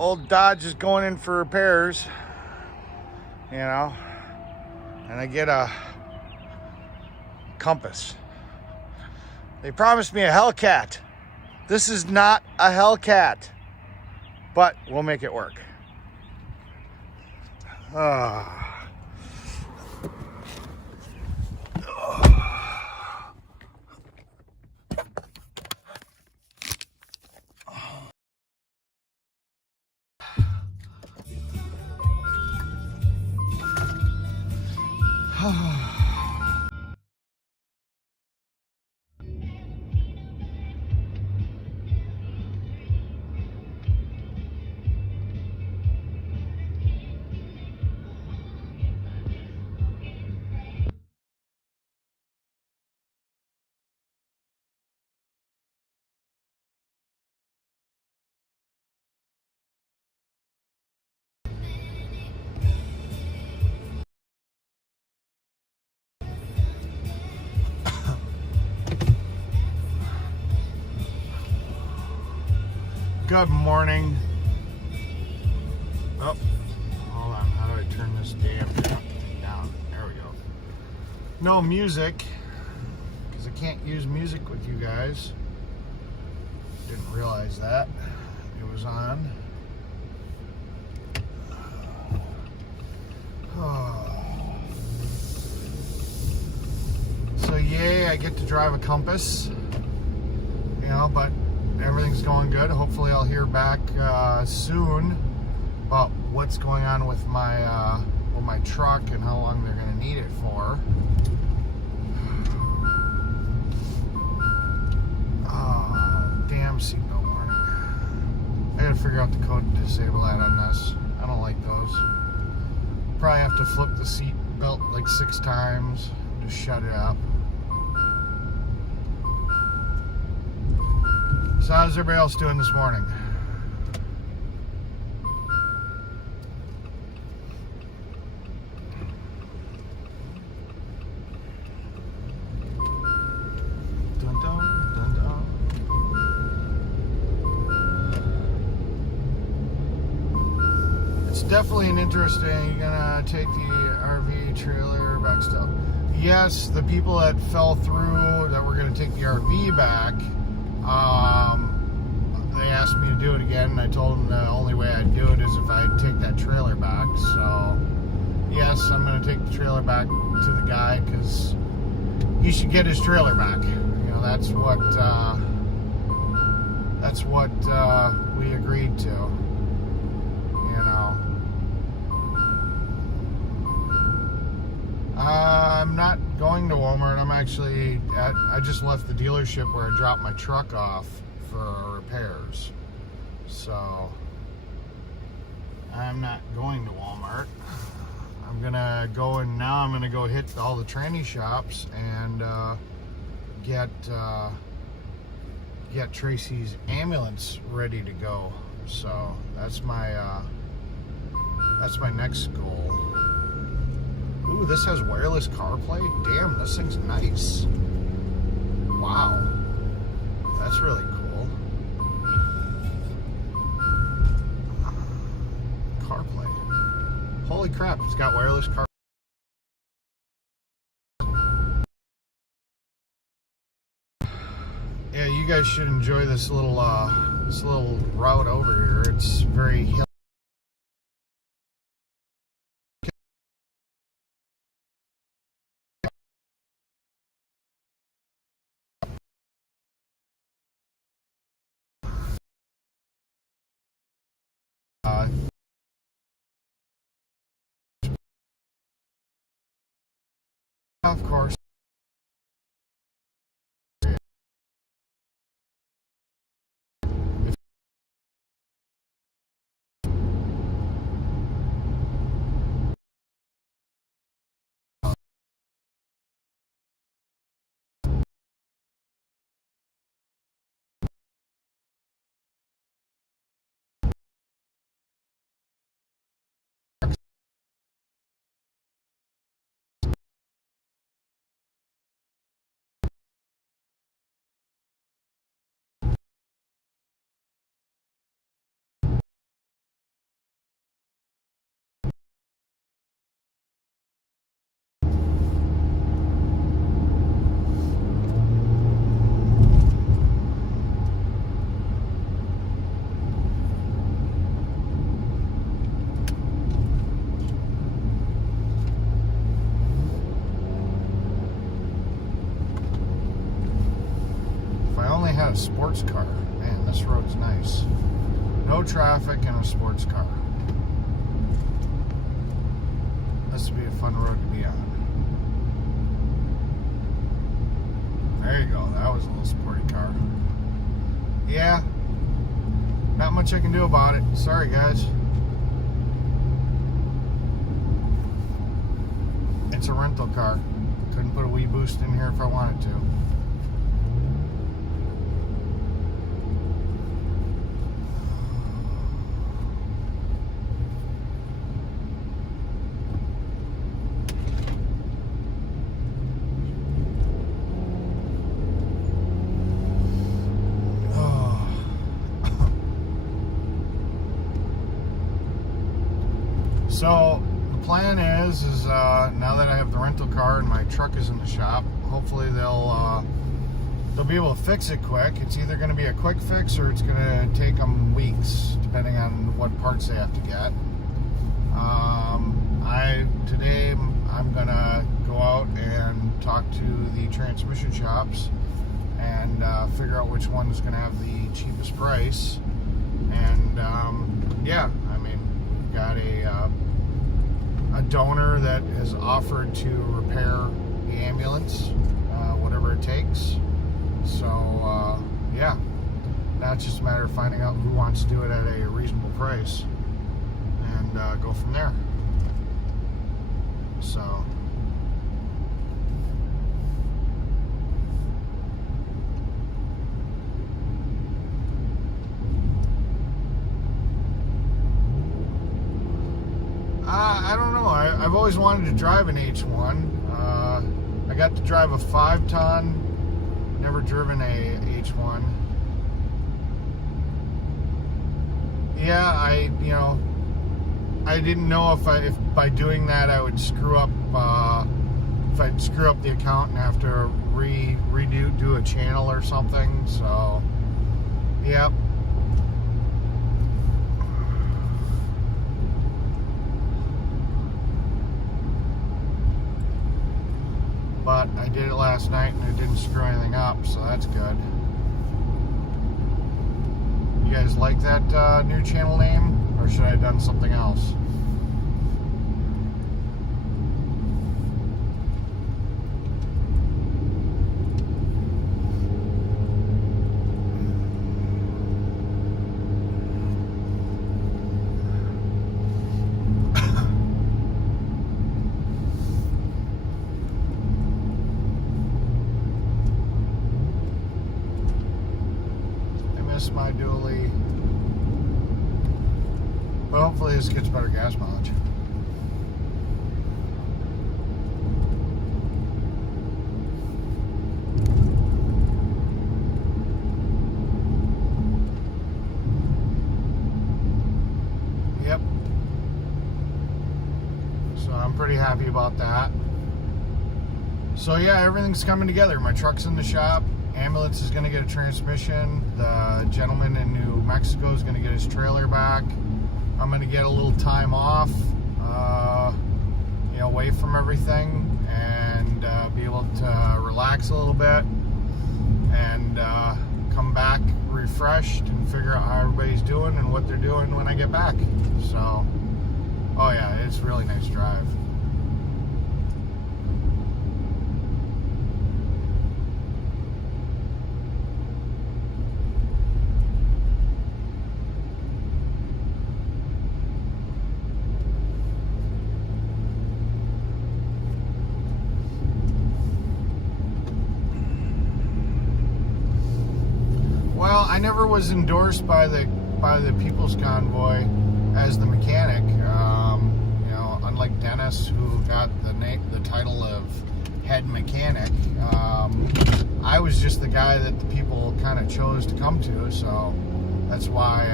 old Dodge is going in for repairs, you know, and I get a Compass. They promised me a Hellcat. This is not a Hellcat, but we'll make it work. Good morning. Oh, hold on. How do I turn this damn thing down? There we go. No music, because I can't use music with you guys. Didn't realize that. It was on. Oh. So yay, I get to drive a Compass. You know, but everything's going good. Hopefully I'll hear back soon about what's going on with my truck and how long they're going to need it for. Damn seatbelt warning. I gotta figure out the code to disable that on this. I don't like those. Probably have to flip the seat belt like 6 times to shut it up. So how's everybody else doing this morning? Dun, dun, dun, dun. It's definitely an interesting. You're gonna take the RV trailer back still. Yes, the people that fell through that were gonna take the RV back. They asked me to do it again, and I told them the only way I'd do it is if I take that trailer back. So, yes, I'm going to take the trailer back to the guy because he should get his trailer back. You know, that's what we agreed to. You know, I'm not going to Walmart. I just left the dealership where I dropped my truck off for repairs. So I'm not going to Walmart. I'm gonna go, and now I'm gonna go hit all the tranny shops and get Tracy's ambulance ready to go. So that's my next goal. Ooh, this has wireless CarPlay. Damn, this thing's nice. Wow, that's really cool. CarPlay. Holy crap, it's got wireless CarPlay. Yeah, you guys should enjoy this little route over here. It's very hilly. Of course. got a sports car. Man, this road's nice. No traffic and a sports car. This would be a fun road to be on. There you go. That was a little sporty car. Yeah. Not much I can do about it. Sorry, guys. It's a rental car. Couldn't put a wee boost in here if I wanted to. So the plan is now that I have the rental car and my truck is in the shop, hopefully they'll be able to fix it quick. It's either going to be a quick fix or it's going to take them weeks, depending on what parts they have to get. Today I'm going to go out and talk to the transmission shops and figure out which one is going to have the cheapest price. And yeah, I mean, we've got a donor that has offered to repair the ambulance, whatever it takes. So yeah, now it's just a matter of finding out who wants to do it at a reasonable price and go from there. So I don't know. I've always wanted to drive an H1. I got to drive a 5-ton. Never driven a H1. Yeah, I didn't know if by doing that I would screw up. If I'd screw up the account and have to redo a channel or something. So, yep. But I did it last night and it didn't screw anything up, so that's good. You guys like that new channel name, or should I have done something else? My dually, but hopefully this gets better gas mileage. Yep. So I'm pretty happy about that. So yeah, everything's coming together. My truck's in the shop. Ambulance is going to get a transmission. The gentleman in New Mexico is going to get his trailer back. I'm going to get a little time off, away from everything, and be able to relax a little bit and come back refreshed and figure out how everybody's doing and what they're doing when I get back. So, oh yeah, it's a really nice drive. Well, I never was endorsed by the People's Convoy as the mechanic. Unlike Dennis, who got the title of head mechanic, I was just the guy that the people kind of chose to come to. So that's why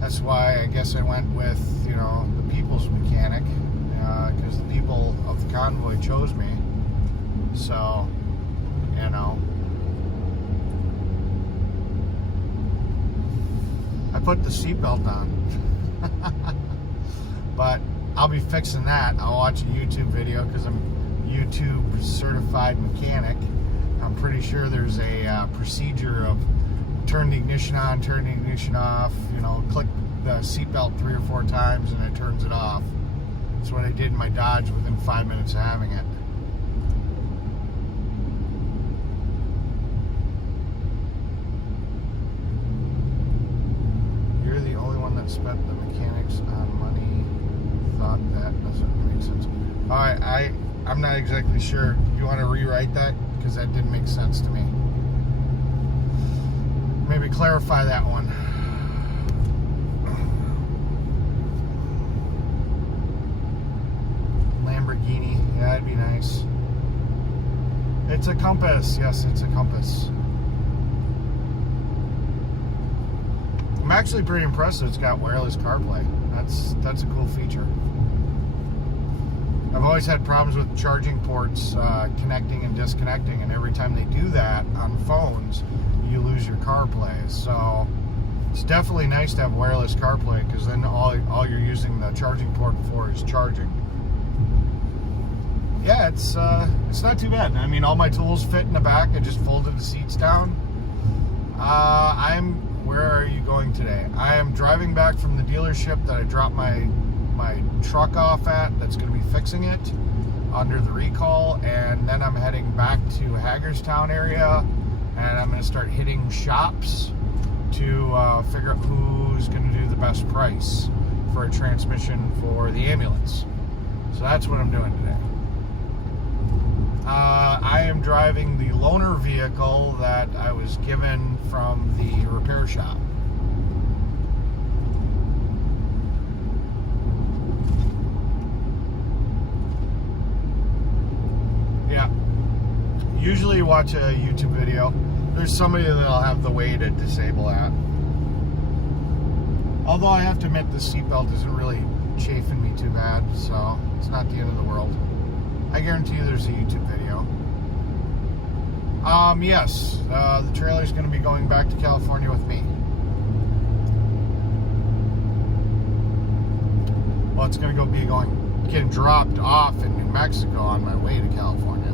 I guess I went with the People's Mechanic, because the people of the convoy chose me. So I put the seatbelt on. But I'll be fixing that. I'll watch a YouTube video because I'm YouTube certified mechanic. I'm pretty sure there's a procedure of turn the ignition on, turn the ignition off, you know, click the seatbelt 3 or 4 times and it turns it off. That's what I did in my Dodge within 5 minutes of having it. You're the only one that spent the mechanics on money. Thought that doesn't make sense. Alright, I'm not exactly sure. You want to rewrite that? Because that didn't make sense to me. Maybe clarify that one. Lamborghini, yeah, that'd be nice. It's a Compass, yes, it's a Compass. I'm actually pretty impressed that it's got wireless CarPlay. That's a cool feature. I've always had problems with charging ports connecting and disconnecting, and every time they do that on phones, you lose your CarPlay. So it's definitely nice to have wireless CarPlay, because then all you're using the charging port for is charging. Yeah, it's not too bad. I mean, all my tools fit in the back. I just folded the seats down. Where are you going today? I am driving back from the dealership that I dropped my truck off at, that's going to be fixing it under the recall, and then I'm heading back to Hagerstown area, and I'm going to start hitting shops to figure out who's going to do the best price for a transmission for the ambulance. So that's what I'm doing today. I am driving the loaner vehicle that I was given from the repair shop. Yeah. Usually you watch a YouTube video. There's somebody that'll have the way to disable that. Although I have to admit, the seatbelt isn't really chafing me too bad, so it's not the end of the world. I guarantee you there's a YouTube video. Yes, the trailer's going to be going back to California with me. Well, it's going to be getting dropped off in New Mexico on my way to California.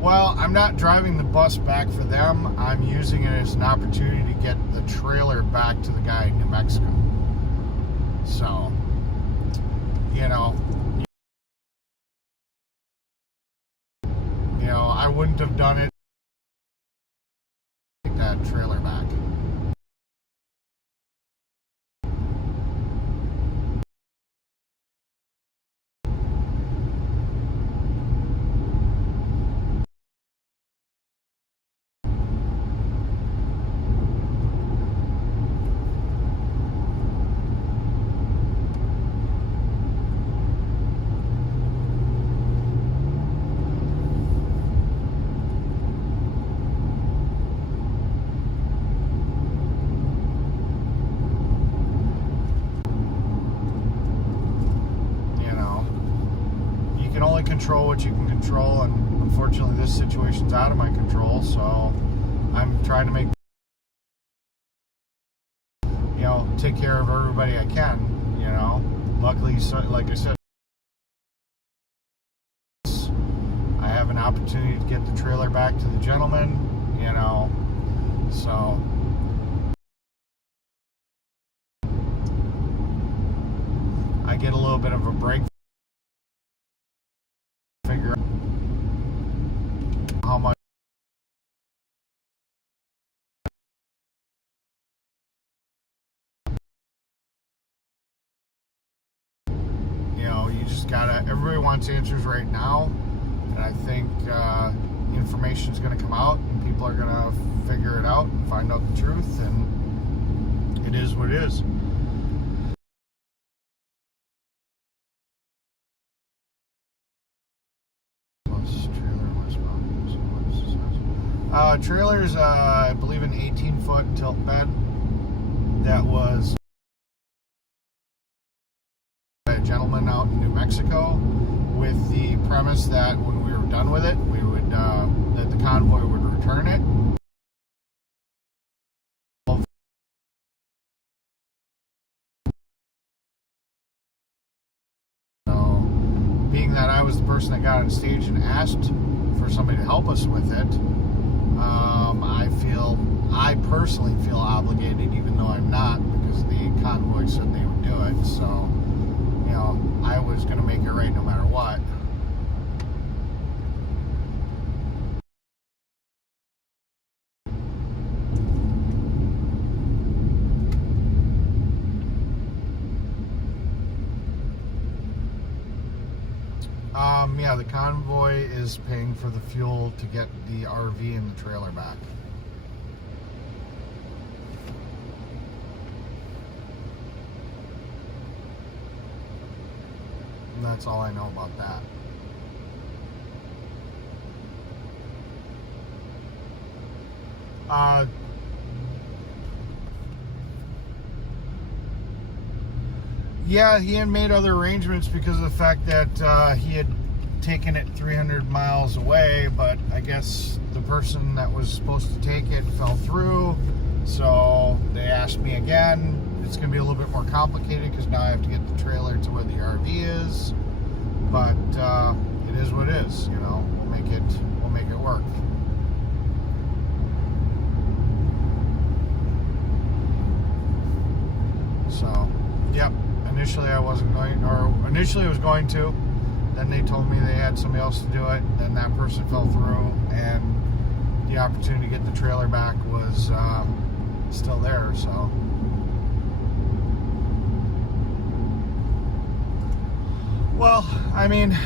Well, I'm not driving the bus back for them. I'm using it as an opportunity to get the trailer back to the guy in New Mexico. So, I wouldn't have done it to take that trailer back. You can only control what you can control, and unfortunately this situation's out of my control, so I'm trying to make, take care of everybody I can, Luckily, so, like I said, I have an opportunity to get the trailer back to the gentleman, so I get a little bit of a break. Figure out how much you just gotta, everybody wants answers right now, and I think information's gonna come out and people are gonna figure it out and find out the truth, and it is what it is. Trailer's, I believe, an 18-foot tilt bed that was a gentleman out in New Mexico, with the premise that when we were done with it, we would that the convoy would return it. that I was the person that got on stage and asked for somebody to help us with it, I personally feel obligated, even though I'm not, because the convoy said they would do it. So, you know, I was going to make it right no matter what. Yeah, the convoy is paying for the fuel to get the RV and the trailer back. And that's all I know about that. Yeah, he had made other arrangements because of the fact that he had taken it 300 miles away, but I guess the person that was supposed to take it fell through, so they asked me again. It's going to be a little bit more complicated because now I have to get the trailer to where the RV is, but it is what it is, you know. We'll make it work. So, yep. Initially I wasn't going, or initially I was going to. Then they told me they had somebody else to do it. Then that person fell through, and the opportunity to get the trailer back was still there. So, well, I mean,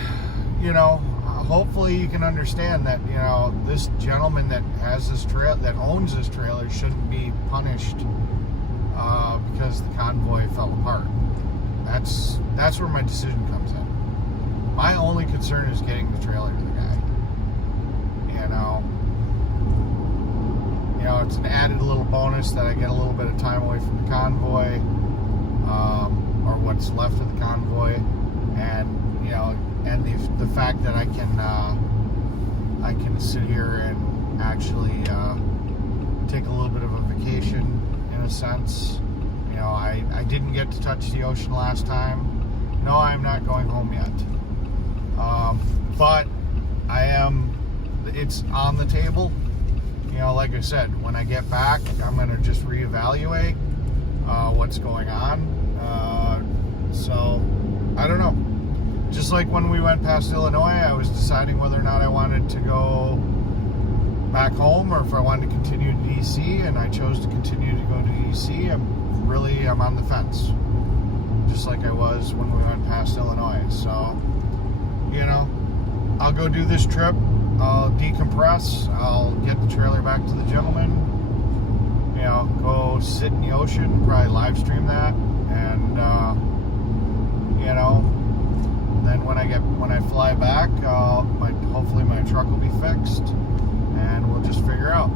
you know, hopefully you can understand that, you know, this gentleman that has this that owns this trailer shouldn't be punished because the convoy fell apart. That's where my decision comes in. My only concern is getting the trailer to the guy. You know, it's an added little bonus that I get a little bit of time away from the convoy, or what's left of the convoy, and you know, and the fact that I can sit here and actually take a little bit of a vacation in a sense. You know, I didn't get to touch the ocean last time. No, I'm not going home yet. But it's on the table. You know, like I said, when I get back, I'm going to just reevaluate what's going on. So, I don't know. Just like when we went past Illinois, I was deciding whether or not I wanted to go back home or if I wanted to continue to DC, and I chose to continue to go to DC. I'm on the fence. Just like I was when we went past Illinois. So, you know, I'll go do this trip. I'll decompress. I'll get the trailer back to the gentleman. You know, go sit in the ocean, probably live stream that, and you know, then when I fly back, hopefully my truck will be fixed, and we'll just figure out.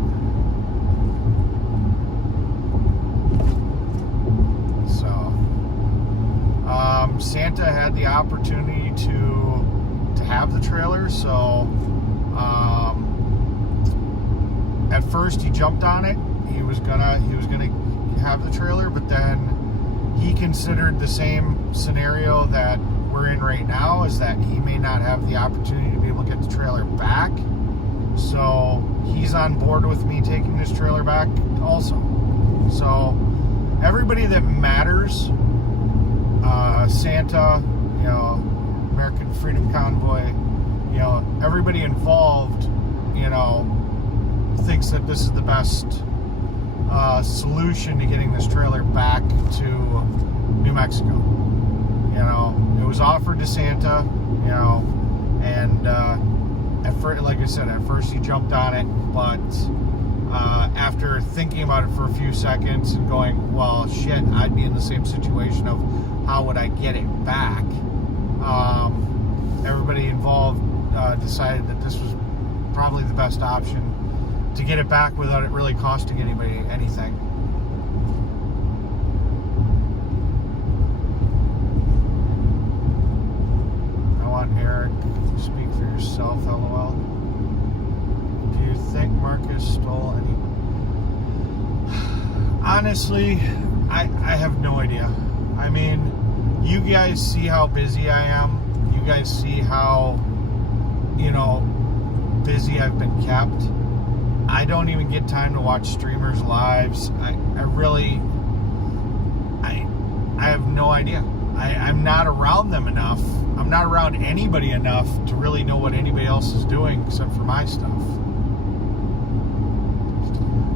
So, Santa had the opportunity to have the trailer, so at first he jumped on it. He was gonna have the trailer, but then he considered the same scenario that we're in right now, is that he may not have the opportunity to be able to get the trailer back. So he's on board with me taking this trailer back also. So everybody that matters, Santa, you know, American Freedom Convoy, you know, everybody involved, you know, thinks that this is the best solution to getting this trailer back to New Mexico. You know, it was offered to Santa, you know, and at first, like I said, at first he jumped on it, but after thinking about it for a few seconds and going, well, shit, I'd be in the same situation of how would I get it back? Everybody involved decided that this was probably the best option to get it back without it really costing anybody anything. I want Eric to speak for yourself, LOL. Do you think Marcus stole any? Honestly, I have no idea. I mean, you guys see how busy I am. You guys see how, busy I've been kept. I don't even get time to watch streamers' lives. I have no idea. I'm not around them enough. I'm not around anybody enough to really know what anybody else is doing except for my stuff.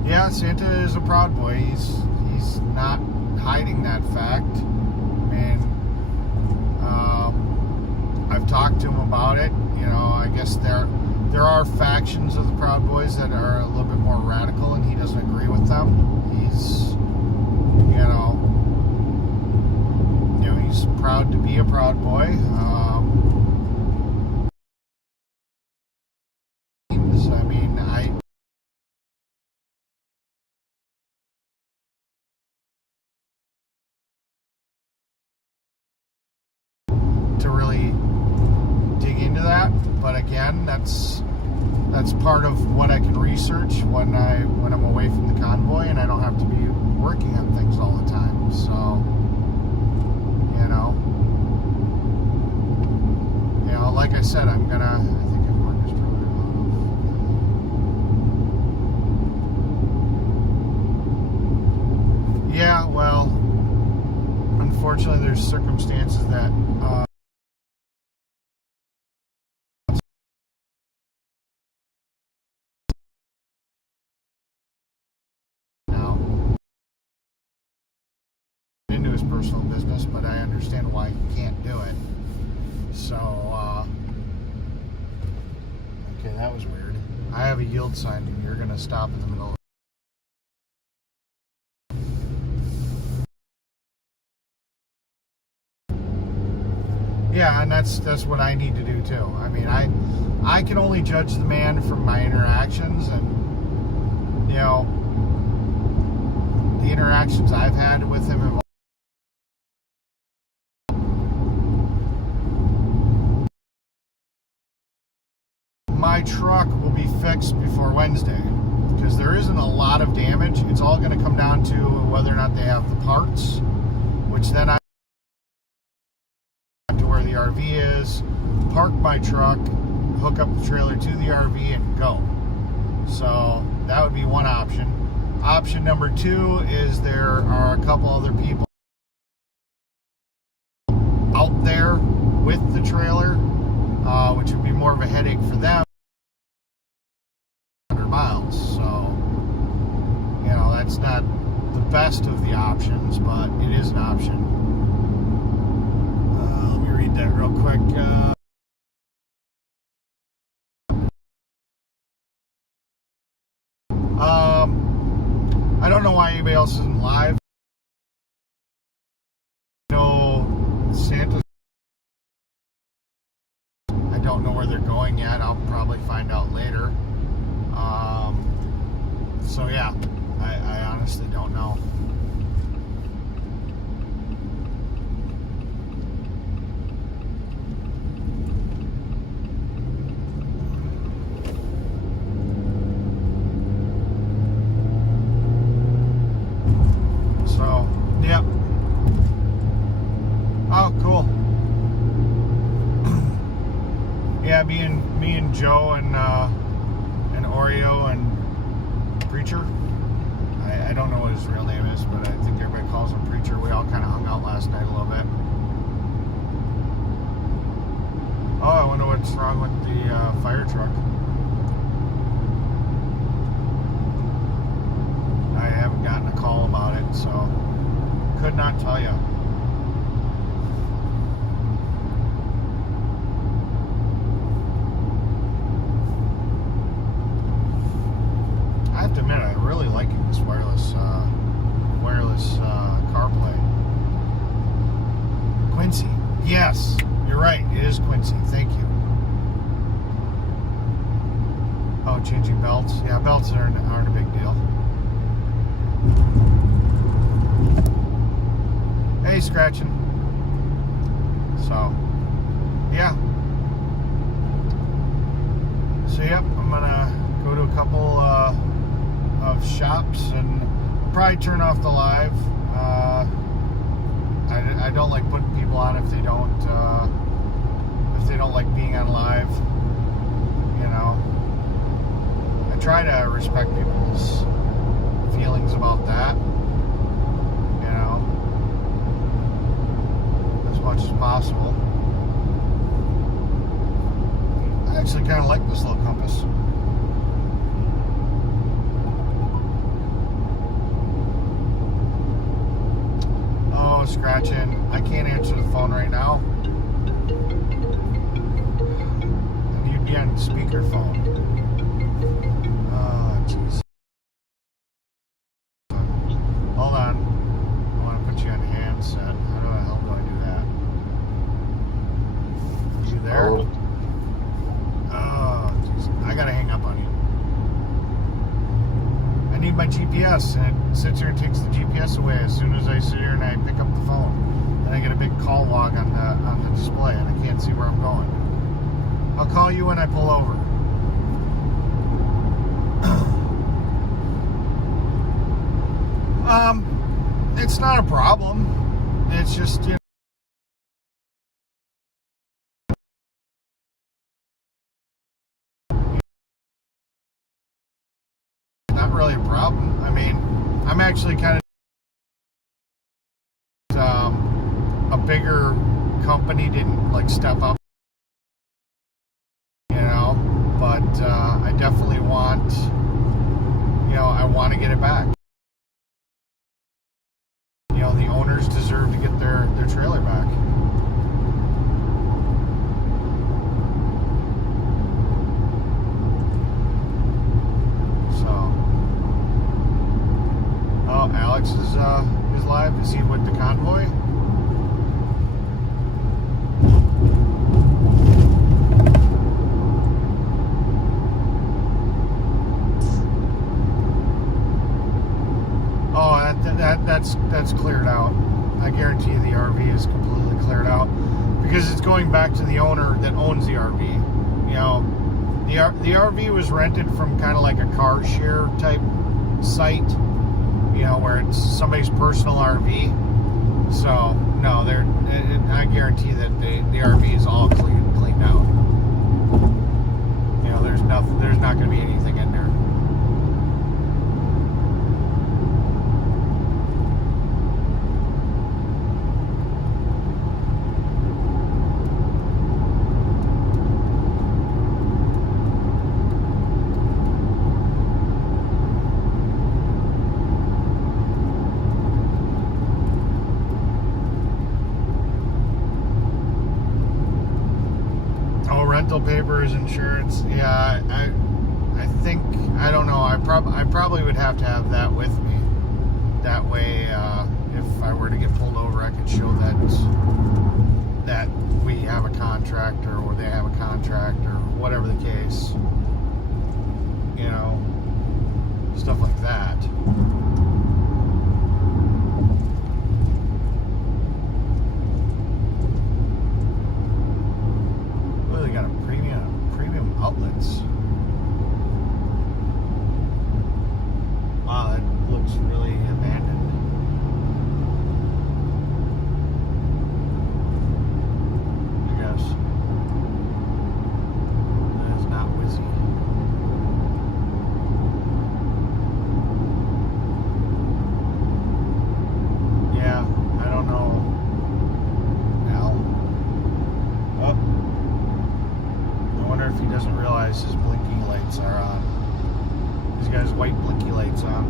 Yeah, Santa is a proud boy. He's not hiding that fact. And I've talked to him about it. I guess there are factions of the Proud Boys that are a little bit more radical, and he doesn't agree with them. He's proud to be a proud boy. To really dig into that, but again, that's part of what I can research when I'm away from the convoy, and I don't have to be working on things all the time. So, like I said, I think I've marked this probably off. Yeah, well, unfortunately, there's circumstances that into his personal business, but I understand why he can't do it. So, okay, that was weird. I have a yield sign, and you're going to stop in the middle of yeah, and that's what I need to do too. I mean, I can only judge the man from my interactions, and the interactions I've had with him have my truck will be fixed before Wednesday because there isn't a lot of damage. It's all going to come down to whether or not they have the parts, which then I have to where the RV is, park my truck, hook up the trailer to the RV, and go. So that would be one option. Option number two is there are a couple other people out there with the trailer, which would be more of a headache for them. Miles, so that's not the best of the options, but it is an option. Let me read that real quick. I don't know why anybody else isn't live. Santa. I don't know where they're going yet. I'll probably find out later. So yeah, I honestly don't know. So, yeah. Oh, cool. Yeah, me and Joe and Oreo and Preacher. I don't know what his real name is, but I think everybody calls him Preacher. We all kind of hung out last night a little bit. Oh, I wonder what's wrong with the fire truck. I haven't gotten a call about it, so could not tell you. I have to admit, I'm really liking this wireless CarPlay. Quincy, yes, you're right. It is Quincy. Thank you. Oh, changing belts. Yeah, belts aren't a big deal. Hey, scratching. So, yeah. So, yep, I'm gonna go to a couple of shops and probably turn off the live. I don't like putting people on if they don't if they don't like being on live, you know. I try to respect people's feelings about that, you know, as much as possible. I actually kind of like this little compass. Oh, scratching. I can't answer the phone right now. And you'd be on speakerphone. Oh, jeez. Hold on. I want to put you on handset. How the hell do I do that? You there? Oh, jeez. I gotta hang up on you. I need my GPS, and it sits here and takes the GPS away as soon as I sit here and I pick up the phone. Then I get a big call log on the display, and I can't see where I'm going. I'll call you when I pull over. It's not a problem. It's just, you know, not really a problem. I mean, I'm actually kind of a bigger company didn't like step up, you know, but I definitely want, you know, I want to get it back. You know, the owners deserve to get their trailer back. So, oh, Alex is live. Is he with the convoy? Oh, that's cleared out. I guarantee you the RV is completely cleared out because it's going back to the owner that owns the RV. You know, the RV was rented from kind of like a car share type site, you know, where it's somebody's personal RV. So no, I guarantee that the RV is all cleaned out. You know, there's not going to be anything in there. Rental papers, insurance. Yeah, I think, I don't know. I probably would have to have that with me. That way, if I were to get pulled over, I could show that we have a contract or they have a contract or whatever the case. You know, stuff like that. Got a premium outlets. Wow, that looks really abandoned. I guess that is not Wizzy. Yeah, I don't know. If he doesn't realize his blinking lights are on. He's got his white blinky lights on.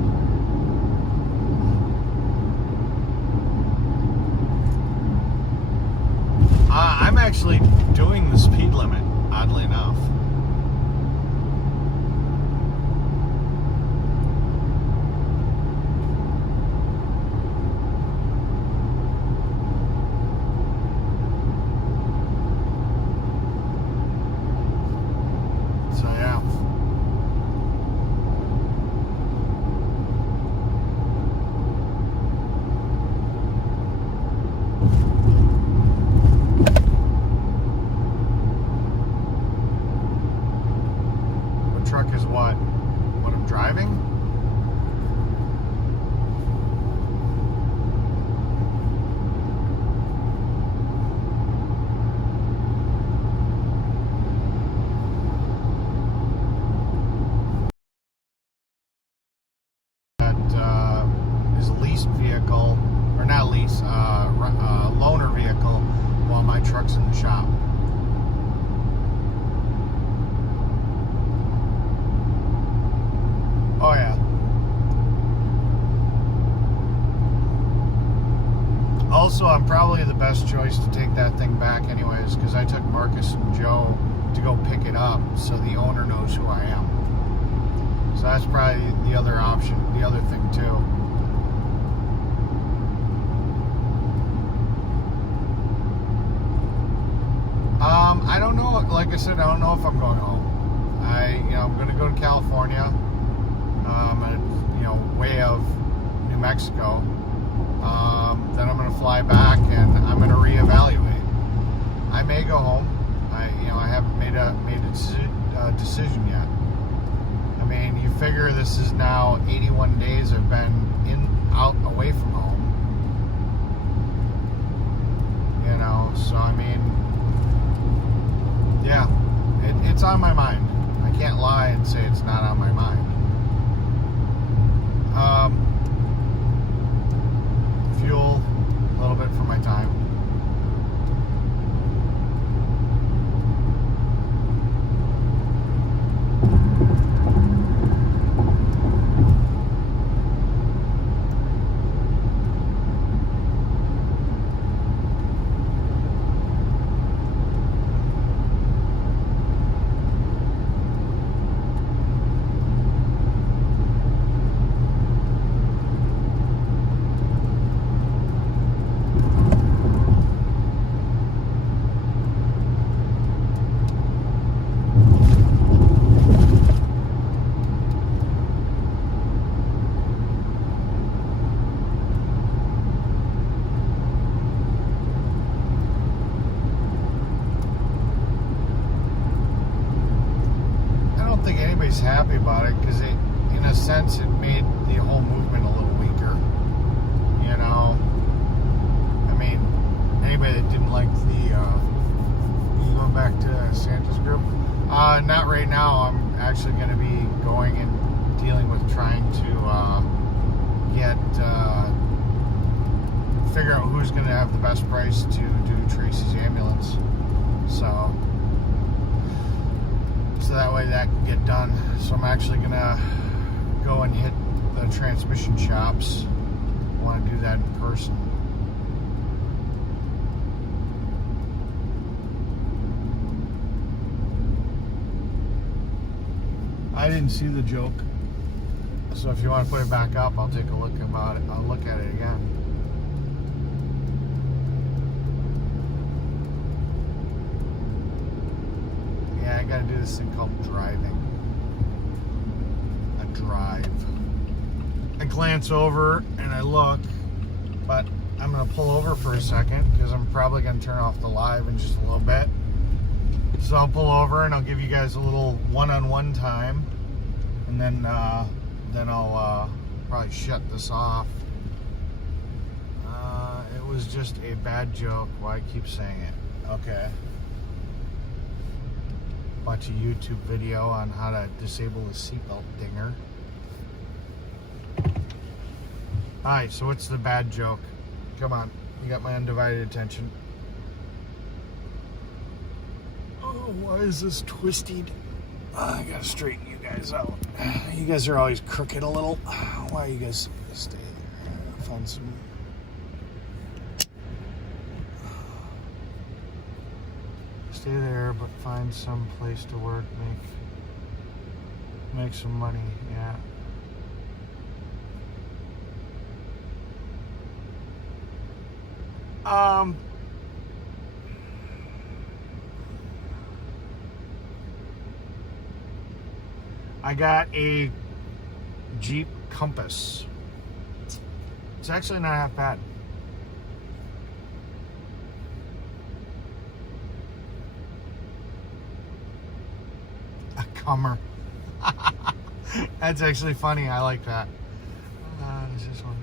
I'm actually doing the speed limit, oddly enough. So yeah. truck's in the shop. Oh yeah. Also, I'm probably the best choice to take that thing back anyways, because I took Marcus and Joe to go pick it up, so the owner knows who I am. So that's probably the other option, the other thing too. I don't know. Like I said, I don't know if I'm going home. I'm going to go to California, way of New Mexico. Then I'm going to fly back and I'm going to reevaluate. I may go home. I haven't made a decision yet. I mean, you figure this is now 81 days I've been out away from home. So I mean, yeah, it's on my mind. I can't lie and say it's not on my mind. Fuel, a little bit for my time. Happy about it because in a sense it made the whole movement a little weaker. I mean, anybody that didn't like you going back to Santa's group? Not right now. I'm actually going to be going and dealing with trying to figure out who's going to have the best price to do Tracy's ambulance. So that way that can get done. So I'm actually gonna go and hit the transmission shops. I want to do that in person. I didn't see the joke, so if you want to put it back up, I'll take a look about it. I'll look at it again. I gotta do this thing called driving. A drive. I glance over and I look, but I'm gonna pull over for a second because I'm probably gonna turn off the live in just a little bit. So I'll pull over and I'll give you guys a little one-on-one time, and then I'll probably shut this off. It was just a bad joke. Why I keep saying it? Okay. Watch a YouTube video on how to disable the seatbelt dinger. Alright, so what's the bad joke? Come on, you got my undivided attention. Oh, why is this twisted? I gotta straighten you guys out. You guys are always crooked a little. Why you guys stay there? Find some. Stay there, but find some place to work, make some money, yeah. I got a Jeep Compass. It's actually not half bad. Hummer. That's actually funny. I like that. Is this one?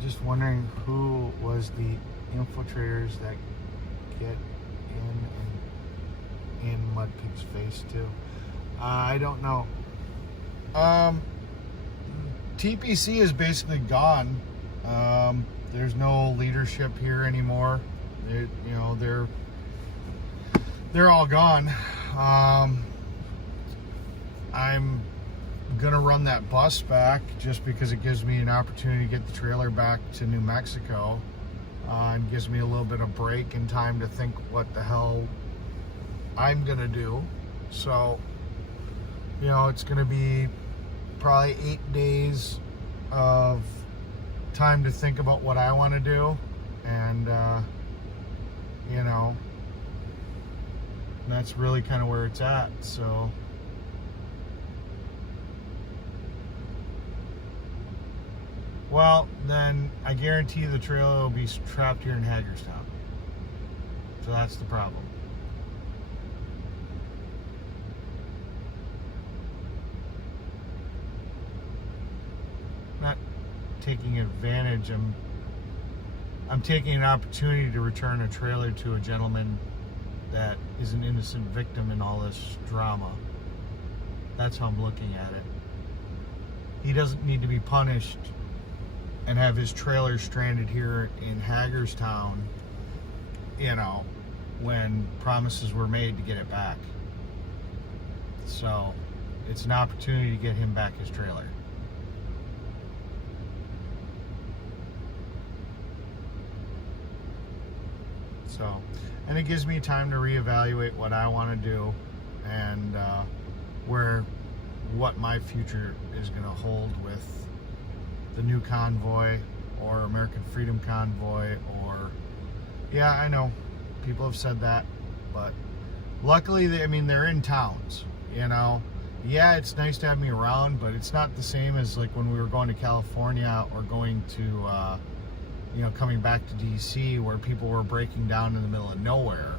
Just wondering who was the infiltrators that get in Mudpig's face too. I don't know. TPC is basically gone. There's no leadership here anymore. They're all gone. I'm gonna run that bus back just because it gives me an opportunity to get the trailer back to New Mexico, and gives me a little bit of break and time to think what the hell I'm gonna do. So, it's gonna be probably 8 days of time to think about what I want to do, and that's really kind of where it's at. So well, then I guarantee the trailer will be trapped here in Hagerstown. So that's the problem. Not taking advantage. I'm taking an opportunity to return a trailer to a gentleman that is an innocent victim in all this drama. That's how I'm looking at it. He doesn't need to be punished and have his trailer stranded here in Hagerstown, when promises were made to get it back. So it's an opportunity to get him back his trailer. So, and it gives me time to reevaluate what I want to do, and what my future is going to hold with the new convoy or American Freedom Convoy. Or, yeah, I know people have said that, but luckily they're in towns. Yeah, it's nice to have me around, but it's not the same as like when we were going to California or going to coming back to DC, where people were breaking down in the middle of nowhere.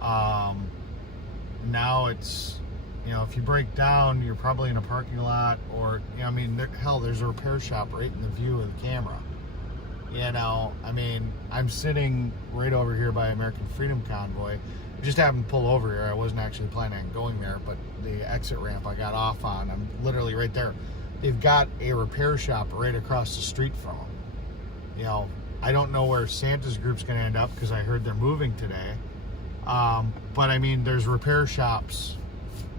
Now it's, if you break down, you're probably in a parking lot, or, there's a repair shop right in the view of the camera. I'm sitting right over here by American Freedom Convoy. I just happened to pull over here. I wasn't actually planning on going there, but the exit ramp I got off on, I'm literally right there. They've got a repair shop right across the street from them. I don't know where Santa's group's going to end up, because I heard they're moving today. But there's repair shops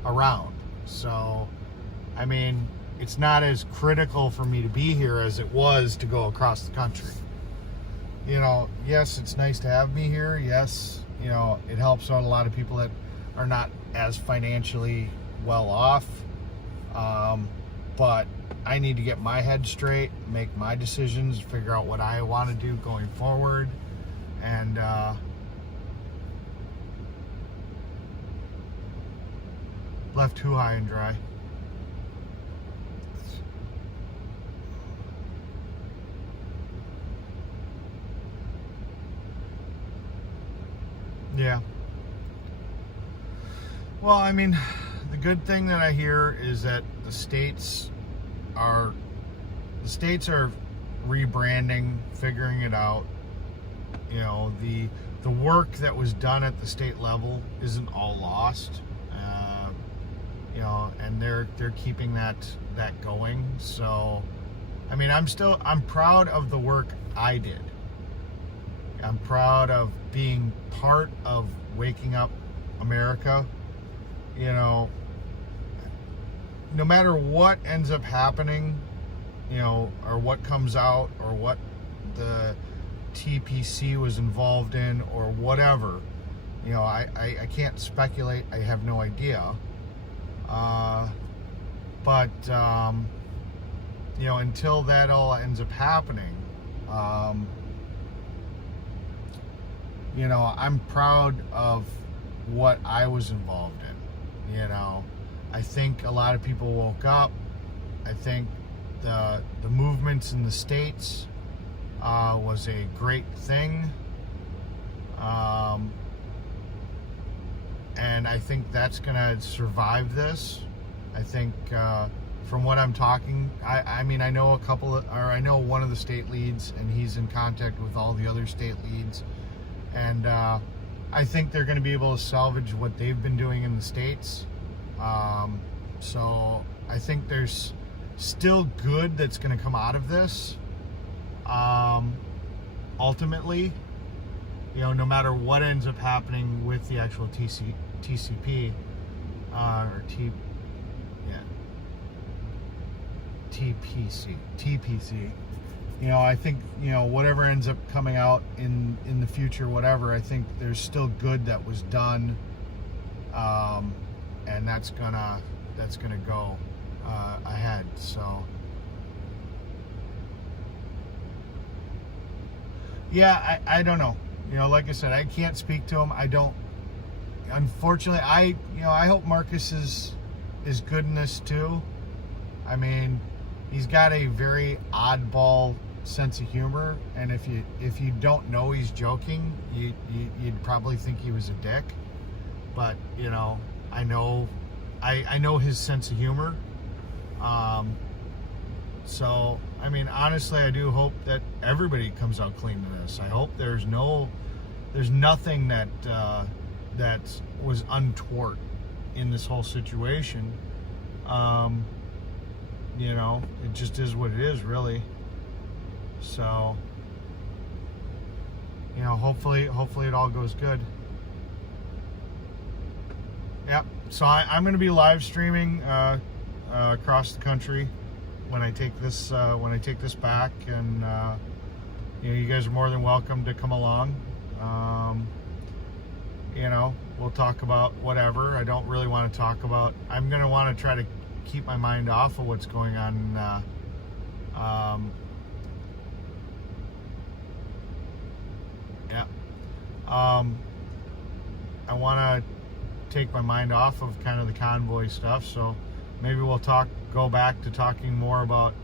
around. So, it's not as critical for me to be here as it was to go across the country. Yes, it's nice to have me here. Yes, it helps out a lot of people that are not as financially well off. But I need to get my head straight, make my decisions, figure out what I want to do going forward, and left too high and dry. Yeah. Well, the good thing that I hear is that the states are rebranding, figuring it out. The work that was done at the state level isn't all lost. And they're keeping that going. So, I'm proud of the work I did. I'm proud of being part of waking up America. No matter what ends up happening, or what comes out, or what the TPC was involved in, or whatever, I can't speculate. I have no idea. But until that all ends up happening, I'm proud of what I was involved in. I think a lot of people woke up. I think the movements in the states was a great thing. And I think that's gonna survive this. I think from what I'm talking, I know I know one of the state leads, and he's in contact with all the other state leads, and I think they're going to be able to salvage what they've been doing in the states. So I think there's still good that's going to come out of this. Ultimately, no matter what ends up happening with the actual TCP, or TPC. I think, whatever ends up coming out in the future, whatever, I think there's still good that was done, and that's gonna go ahead. So yeah, I don't know. Like I said, I can't speak to him. I don't. Unfortunately, I hope Marcus is good in this too. I mean, he's got a very oddball sense of humor, and if you don't know he's joking, you'd probably think he was a dick. But I know his sense of humor. So I mean, honestly, I do hope that everybody comes out clean to this. I hope there's nothing that was untoward in this whole situation. It just is what it is, really. So, hopefully it all goes good. Yep. So I'm going to be live streaming across the country when I take this back, and you guys are more than welcome to come along. We'll talk about whatever. I don't really want to talk about. I'm going to want to try to keep my mind off of what's going on. I want to take my mind off of kind of the convoy stuff. So maybe we'll go back to talking more about,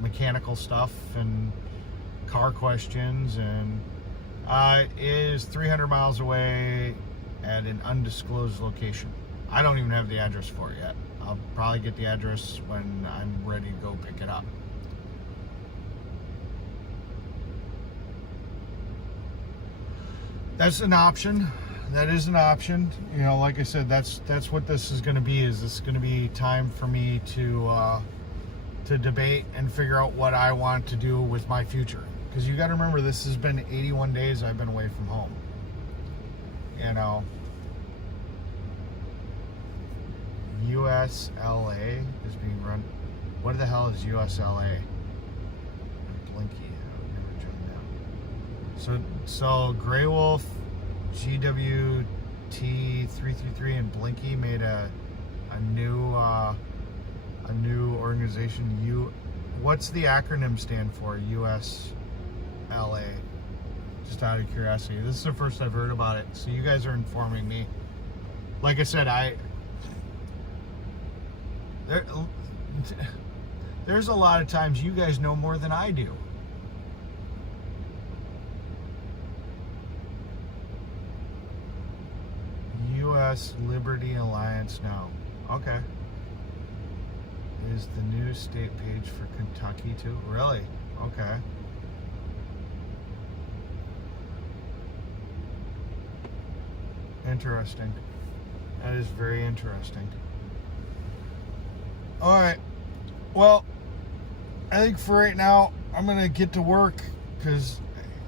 mechanical stuff and car questions. And it is 300 miles away at an undisclosed location. I don't even have the address for it yet. I'll probably get the address when I'm ready to go pick it up. That's an option. That is an option. Like I said, that's what this is going to be. Is this going to be time for me to debate and figure out what I want to do with my future? Because you got to remember, this has been 81 days I've been away from home. USLA is being run. What the hell is USLA? Blinky. I would never join that. So Grey Wolf, GWT333, and Blinky made a new organization. What's the acronym stand for? USLA. Just out of curiosity. This is the first I've heard about it. So you guys are informing me. Like I said, there's a lot of times you guys know more than I do. U.S. Liberty Alliance now. Okay. Is the new state page for Kentucky too? Really? Okay. Interesting. That is very interesting. Alright. Well, I think for right now, I'm going to get to work, because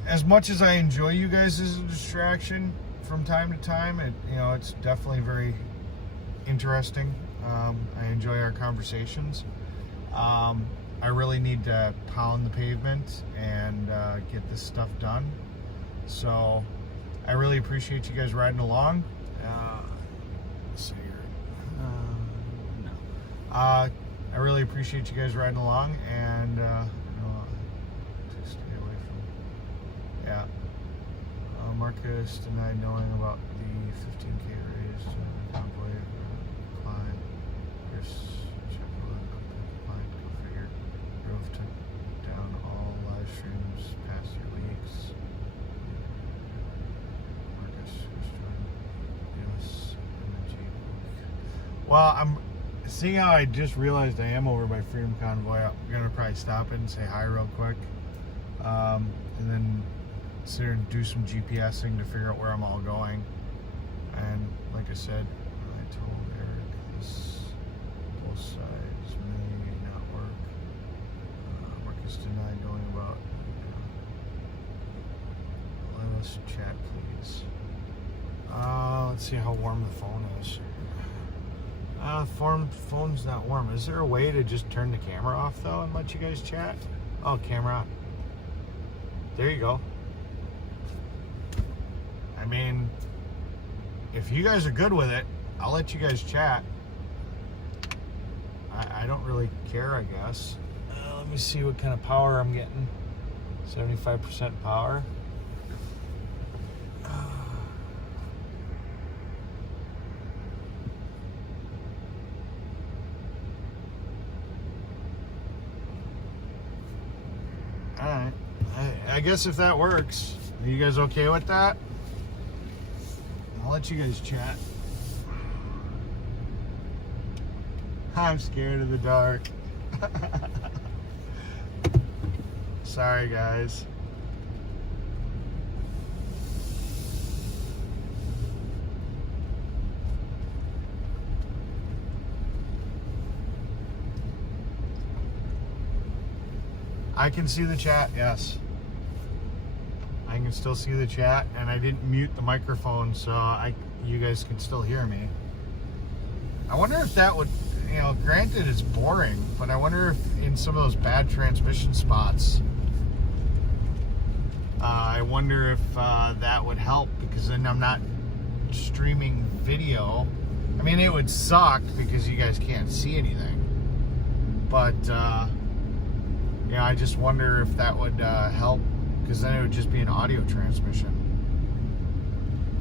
as much as I enjoy you guys as a distraction from time to time, it's definitely very interesting. I enjoy our conversations. I really need to pound the pavement and get this stuff done. So I really appreciate you guys riding along. Let's see here. No. I really appreciate you guys riding along, and to stay away from. Yeah. Marcus denied knowing about the 15K raise convoy. Clyde. Chris, check Clyde, go figure. Drove down all live streams past your leaks. Marcus, who's joined? Yes, MG. Well, I'm seeing how I just realized I am over by Freedom Convoy. I'm gonna probably stop it and say hi real quick, and then sit here and do some GPSing to figure out where I'm all going. And like I said, I told Eric this both sides This may not work. Marcus denied knowing about. Let us chat, please. Let's see how warm the phone is. Phone's not warm. Is there a way to just turn the camera off though and let you guys chat? Oh, camera on. There you go. I mean, if you guys are good with it, I'll let you guys chat. I don't really care, I guess. Let me see what kind of power I'm getting. 75% power. Alright. I guess if that works, are you guys okay with that? I'll let you guys chat. I'm scared of the dark. Sorry, guys. I can see the chat, yes. I can still see the chat, and I didn't mute the microphone, so you guys can still hear me. I wonder if that would, granted it's boring, but I wonder if in some of those bad transmission spots, I wonder if that would help, because then I'm not streaming video. I mean, it would suck because you guys can't see anything, but I just wonder if that would help, because then it would just be an audio transmission.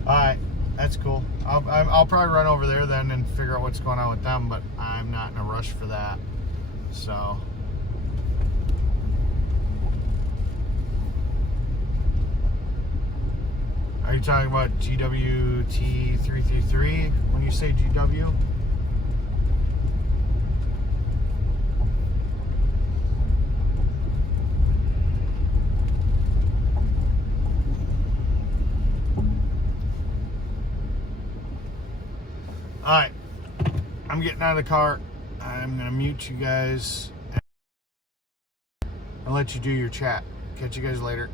Alright, that's cool. I'll probably run over there then and figure out what's going on with them, but I'm not in a rush for that. So, are you talking about GWT333 when you say GW? Alright, I'm getting out of the car. I'm going to mute you guys and let you do your chat. Catch you guys later.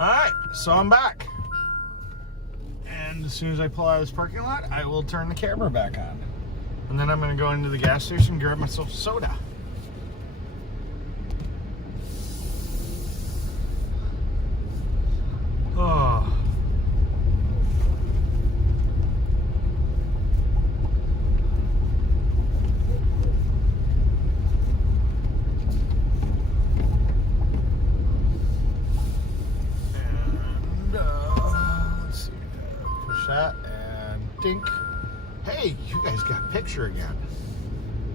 Alright, so I'm back. And as soon as I pull out of this parking lot, I will turn the camera back on. And then I'm going to go into the gas station and grab myself soda. Oh. Let's see, push that and dink. Hey, you guys got a picture again.